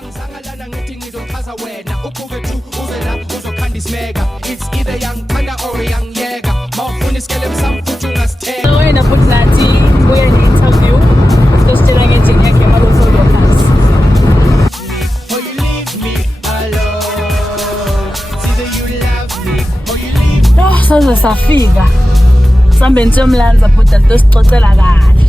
Angisangalana ngithi ngizochaza wena ubuke tu uze la uzokhanda isimeka. It's either young panda or young yega. Mawufuna isikele msamfuthi ungasithenga. So wena futhi nathi buya ngi-interview sitositshela ngejeni yakhe yamalofo Lucas. Or you leave me alone. It's either you love me or you leave me. Saze safika. Sambeni somlanza futhi sitosixoxela kahle.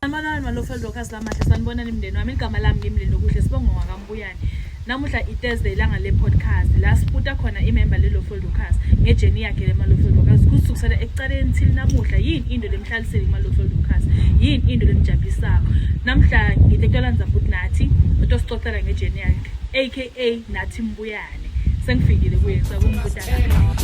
Sanibonani malofo Lucas lamahle sanibonani imndeni wami igama lami ngimlini okuhle sibonga ngakambuyani. Namuhla iThursday ilanga le podcast la siputa khona imember leLofo Lucas ngejeni yakhe lemalofo Lucas kusukela ekucaleni till namuhla yini into lemhlaliseli malofo Lucas yini into lemjabhisako namhla ngitetola nzabuthi nathi utosixoxela ngejeni yakhe aka nathi mbuyane sengifikile kuye sakumbuta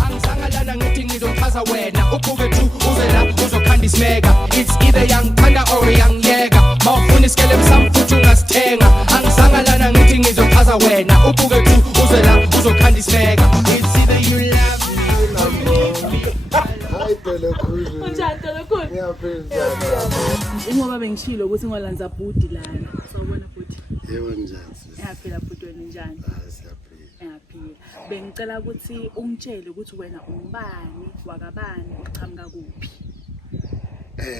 Angisangalana ngithi ngizochaza wena ubuke tu uze la uzokhanda isimeka. It's either young panda or young yega. Mawufuna isikele msamfuthi ungasithenga. Angisangalana ngithi ngizochaza wena ubuke tu uze la uzokhanda isimeka. It's either you love me or you leave me. Hayi phela khulu. Unjani lokho Ngiyaphenza. Ngoba bengishilo ukuthi ngolanza budi lana sawubona budi Yebo njani sis? yaphila budi wena njani Siyaphila. yaphila bengicela ukuthi ungitshele ukuthi wena umbani wakabani uchamuka kuphi.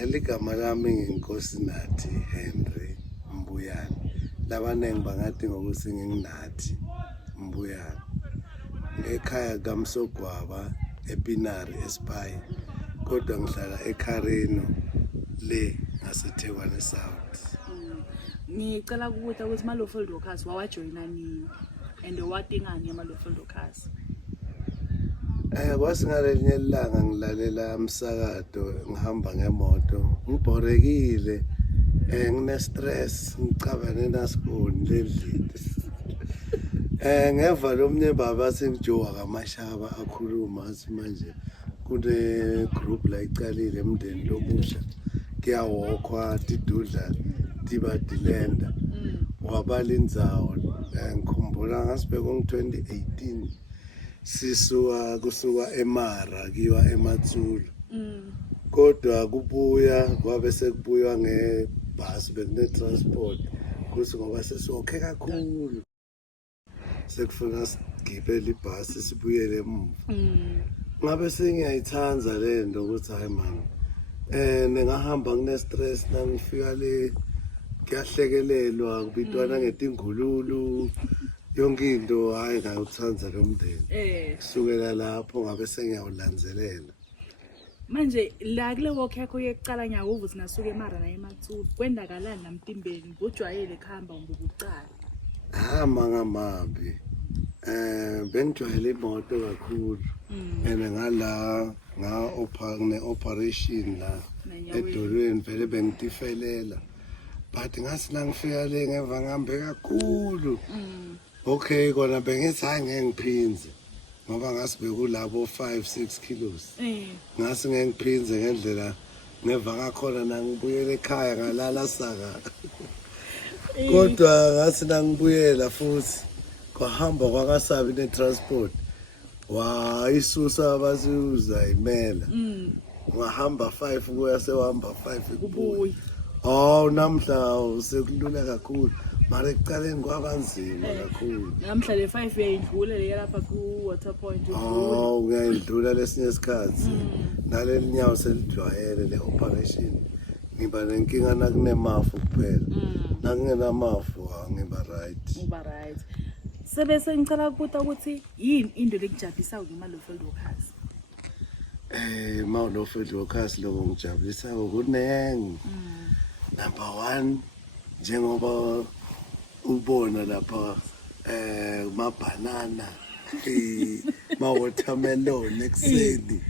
Ligama lami nginkosi nathi Henry Mbuyane. Labanengi bangathi ngokuthi nginginathi Mbuyane. Ekhaya kaMsogwaba ePinari eSpy. Kodwa ngihlala eKhareno le ngaseThekwani South. Ngicela ukuthi malofo Lucas wawajoyina nini and watingani yamalofo Lucas. Kwasingalenye ilanga ngilalela umsakazo ngihamba ngemoto ngibhorekile ngine stress ngicabane nasikoni ledlile ngeva lomnye baba sengijowa kamashaba akhuluma athi manje kune group la icalile emndeni lokusha kuyawokhwa tidudla tiba dilenda wabala indzawo ngikhumbula ngasibeka ngo-2018 kusuka eMara kiwa eMatsulu kodwa kubuya kwabe sekubuywa ngebhasi bekune transport kuthi ngoba sesokhe kakhulu sekufuna sigibele ibhasi sibuyele emuva ngabe sengiyayithanza le nto ukuthi hayi man ningahamba ngine stress nangifika le kuyahlekelelwa kubitwana ngetingululu yonke into hayi ngayuthanza lo mndeni kusukela lapho ngabe sengiyawulandzelela Manje la kule walk yakho yekucala nyawo sinasuka eMara na eMatsulu kwendakalani namtimbeni ngojwayele khamba ngokucala. Mangamambi bengijwayele imoto kakhulu ene ngala ne operation la edolweni vele bengitifelela but ngasi nangifika le ngeva ngihambe kakhulu okay kona bengithi hayi ngeke ngiphinze ngoba ngasibe kulabo 5-6 kilos ngasi ngeke ngiphinze ngendlela ngeva ngakhona nangibuyela ekhaya ngalala saka kodwa ngasi nangibuyela futhi kwahamba kwakasabi netransport wayisusa abasiuza imela ngahamba 5 kuya sewahamba 5 kubuya namhla sekulula kakhulu mara ekuqaleni kwabanzima kakhulu Namhla le 5 yayindlula le lapha ku Waterpoint ngiyayidlula lesinye isikhathi naleli nyawo selijwayele le operation ngiba nenkinga nakunemafu kuphela nakungenamafu ngiba right uba right. Sebese ngicela ukubuza ukuthi yini into lekujabulisa ngemalofo Lucas. Malofo Lucas lokho ngijabulisa kunengi. Number 1 njengoba ubona lapha mabanana watermelon ekseni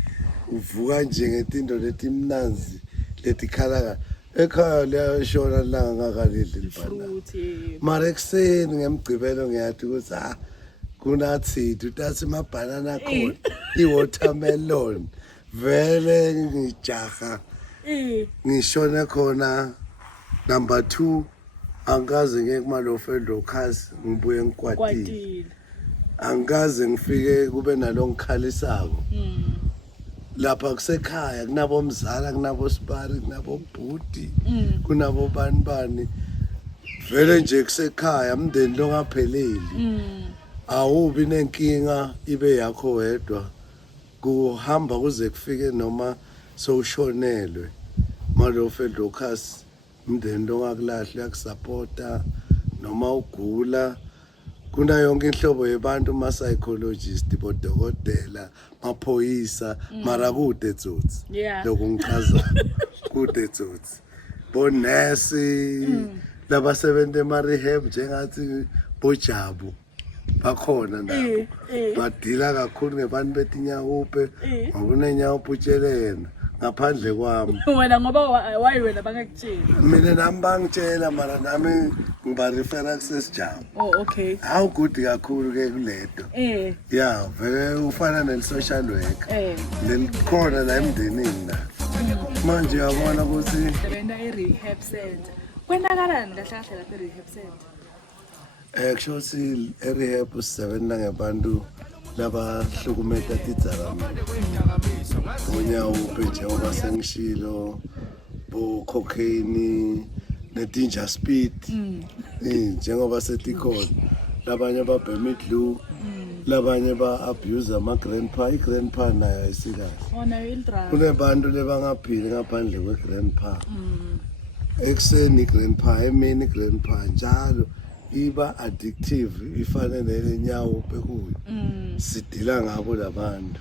uvuka nje ngetindo letimnanzi letikhala ekhaya liyashona langa ngakalidli libanana mara ekseni ngemgcibelo ngiyathi ukuthi kunathi utathi mabanana khona iwatermelon vele ngijaha ngishona khona. Number 2 angikaze ngeke malofo Lucas ngibuye ngikwatile angikaze ngifike kube nalongikhalisako lapha kusekhaya kunabo mzala kunabo sibari kunabo bhuti kunabo bani vele nje kusekhaya umndeni longapheleli awubi nenkinga ibe yakho wedwa kuhamba kuze kufike noma sowushonelwe Malofeld Lucas umndeni longakulahla uyakusupporta noma ugula kuna yonke inhlobo yebantu ma psychologist bodokotela maphoyisa mara kude tsotsi lokungichaza kude tsotsi bonesi labasebenza ema rehab njengathi bojabu bakhona nabo badila kakhulu ngebantu betinyawupe ngokunenyawo utshelena ngaphandle kwami wena ngoba wena bangakutshela mina nami bangitshela mara nami ngiba refer kusesijabu okay how good kakhulu ke kuleto yeah vele ufana ne social worker lelikhona la emndenini la manje uyabona ukuthi sebenza e-rehab center kwenakalani kahle kahle lapha e-rehab center kusho ukuthi e-rehab usebenza ngebantu labahlukumeza tidzakamiva onyawupe njengoba sengishilo bo-cocaine ne-danger speed njengoba setikhona labanye babhema idlu labanye ba-abuse ama-grandpa i-grandpa nayo ayisikahle kunebantu lebangaphili ngaphandle kwe-grandpa ekuseni i-grandpa emini i-grandpa njalo iba addictive ifanele lenyawo bekuyo sidila ngabo labantu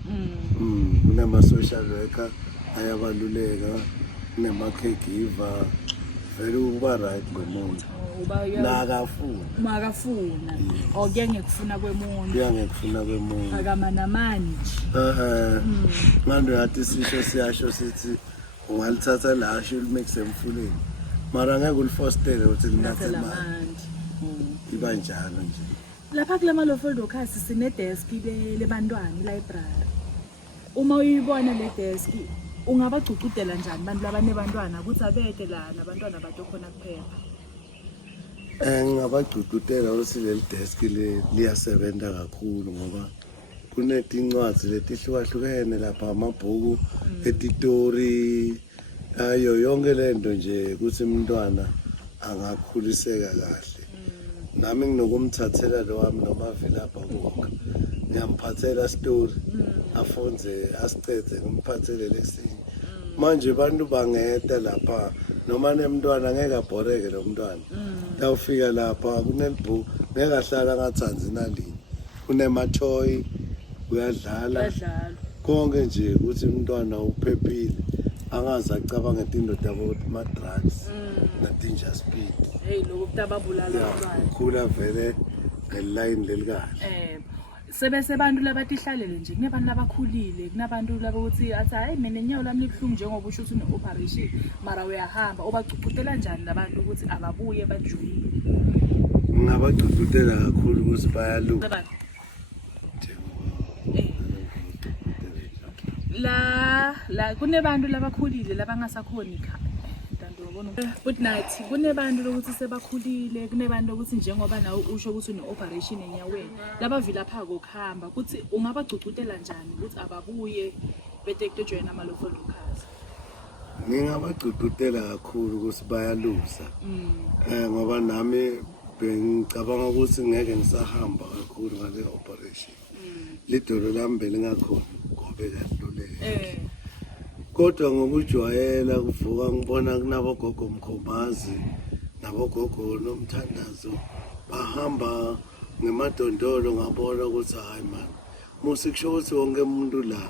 kunama social worker ayabaluleka kunama caregiver vele uba right ngomuntu nakafuna okuye ngekufuna kwemuntu kuyangekufuna kwemuntu akamanamani manje yathi sisho siyasho sithi ungalithatha lasho ulimise emfuleni mara ngeke ulifostele ukuthi linathe amanzi iba njalo nje lapha kule Malofeld Lucas sine desk lebantwana library uma uyibona le desk ungabacucudela njani abantu labanebantwana ukuthi abeke la nabantwana bato khona kuphela ngingabagcugcutela ukuthi leli desk liyasebenza kakhulu ngoba kunetincwadi letihlukahlukene lapha amabhuku etitori ayo yonke lento nje ukuthi umntwana angakhuliseka kahle nami nginokumthathela lo wami noma vela abakho ngiyamphathela story afunze asicede ngimphathele lesini manje abantu bangeda lapha noma nemntwana ngeke abhoreke lo mntwana tawufika lapha kunelibhuku ngeke ahlala ngathanzi nalini kunemathoyi uyadlala konke nje ukuthi umntwana uphephile angaze acabanga into dabo ma drugs na danger speed lokubabulala abantwana khula vele ngeline lelikahle sebese abantu labatihlalele nje kunebantu abakhulile kunabantu laba ukuthi athi hayi mina inyawo lami libhlungu njengoba usho ukuthi une-operation mara uyahamba ubacucutela njani labantu ukuthi ababuye bajuyile ngingabagcugcutela kakhulu ukuthi bayalunga la kunebantu labakhulile labangasakhoni but nathi kunebantu lokuthi sebakhulile kunebantu ukuthi njengoba nawe usho ukuthi une-operation enyaweni labavila phako kuhamba ukuthi ungabagcugcutela njani ukuthi ababuye betekte join ama-Malofeld Lucas ngingabagcugcutela kakhulu ukuthi bayaluza ngoba nami bengicabanga ukuthi ngeke ngisahamba kakhulu ngale operation lidolo lami belingakhona ngobe kaluleke kodwa ngokujwayela kuvuka ngibona kunabogogo Mkhomazi nabogogo Nomthandazo bahamba ngemadondolo ngabona ukuthi hayi man musikusho ukuthi wonke umuntu la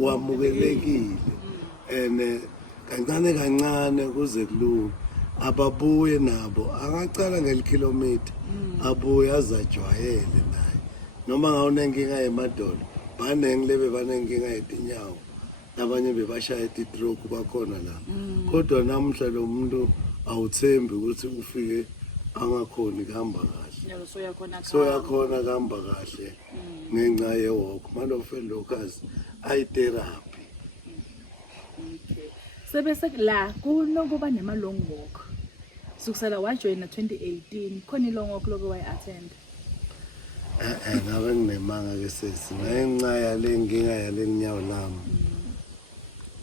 wamukelekile kancane kancane kuze kulunge ababuye nabo angacala ngelikhilometer abuye azajwayele naye noma ngawunenkinga yemadolo banengilebe banenkinga yetinyawo nabanye bebashaya iti-stroke bakhona la kodwa namhla lo muntu awuthembi ukuthi ufike angakhoni kuhamba kahle soyakhona kuhamba kahle ngenxa ye-walk Malofeld Lucas ayitherapy sebese la kunokuba nema-long walk sukusela wajoyina 2018 khona i-long walk loke wayi-attend ngabe nginemanga ke sesi ngenxa yale nkinga yale nyawo lami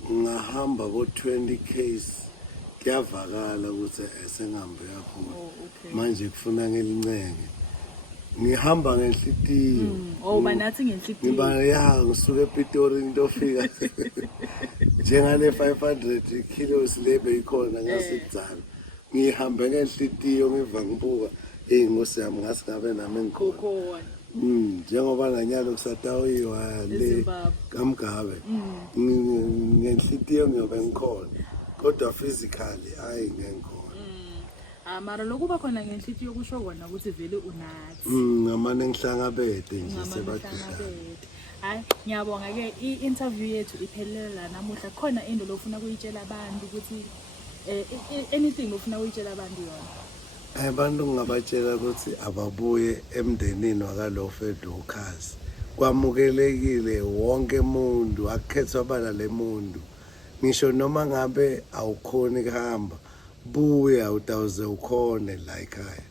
ngahamba ko 20 k's kuyavakala ukuthi esengihambe kakhulu okay. manje kufuna ngelincenge ngihamba ngenhlitiyo banathi ngenhlitiyo ngiba ngisuke ePitori ngiyofika njengale 500 kilos lebe ikhona ngasekudzala ngihambe ngenhlitiyo ngiva ngibuka ingosi yami ngasingabe nami ngikhona njengoba nganyalo kusatawiwa le kaMgabe ngenhlitiyo ngiyobe ngikhona kodwa physically hayi ngikhona mara lokuba khona ngenhlitiyo kusho kona ukuthi vele unathi ngamane ngihlangabede nje sebadala hayi ngiyabonga ke i-interview yethu iphelele la namuhla khona into lofuna kuyitshela abantu ukuthi anything ofuna kuyitshela abantu yona abantu ngabatshela ukuthi ababuye emndenini wakaloFed Lucas kwamukelekile wonke umuntu akukhethwa bala lemuntu ngisho noma ngabe awukhoni kuhamba buya utawuze ukhone la ekhaya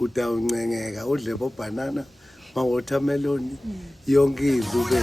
utawuncengeka udle bobanana ma watermelon yonke indlu ke